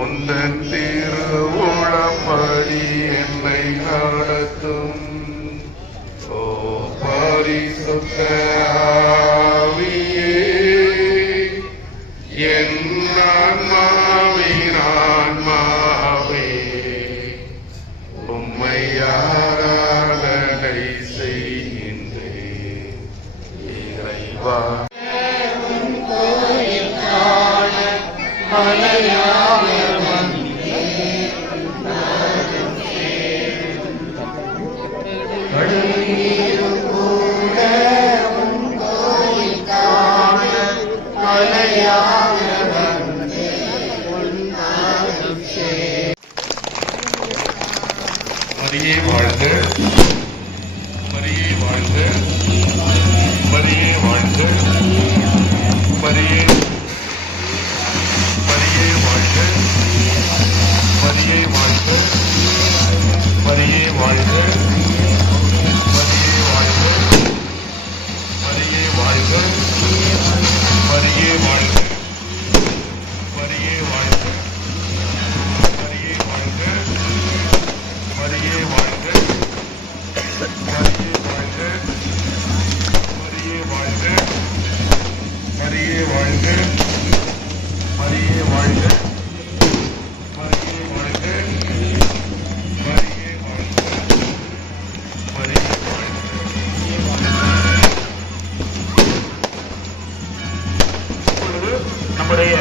உந்தன் திருவுளப்படி என்னை நடத்தும். ஓ பரிசுத்த ஆவியே, என் ஆன்மாவின் ஆன்மாவே, உம்மை ஆராதனை செய்கின்றேன். இறைவா மரியே வாழ்க, மரியே வாழ்க, மரியே வாழ்க, மரியே மரியே வாழ்க, மரியே வாழ்க, மரியே வாழ்க, மரியே வாழ்க, மரியே வாழ்க, மரியே வாழ்க, மரியே வாழ்க, மரியே வாழ்க, மரியே வாழ்க, மரியே வாழ்க, மரியே வாழ்க, மரியே வாழ்க, மரியே வாழ்க, மரியே வாழ்க, மரியே வாழ்க, மரியே வாழ்க. இப்பொழுது நம்முடைய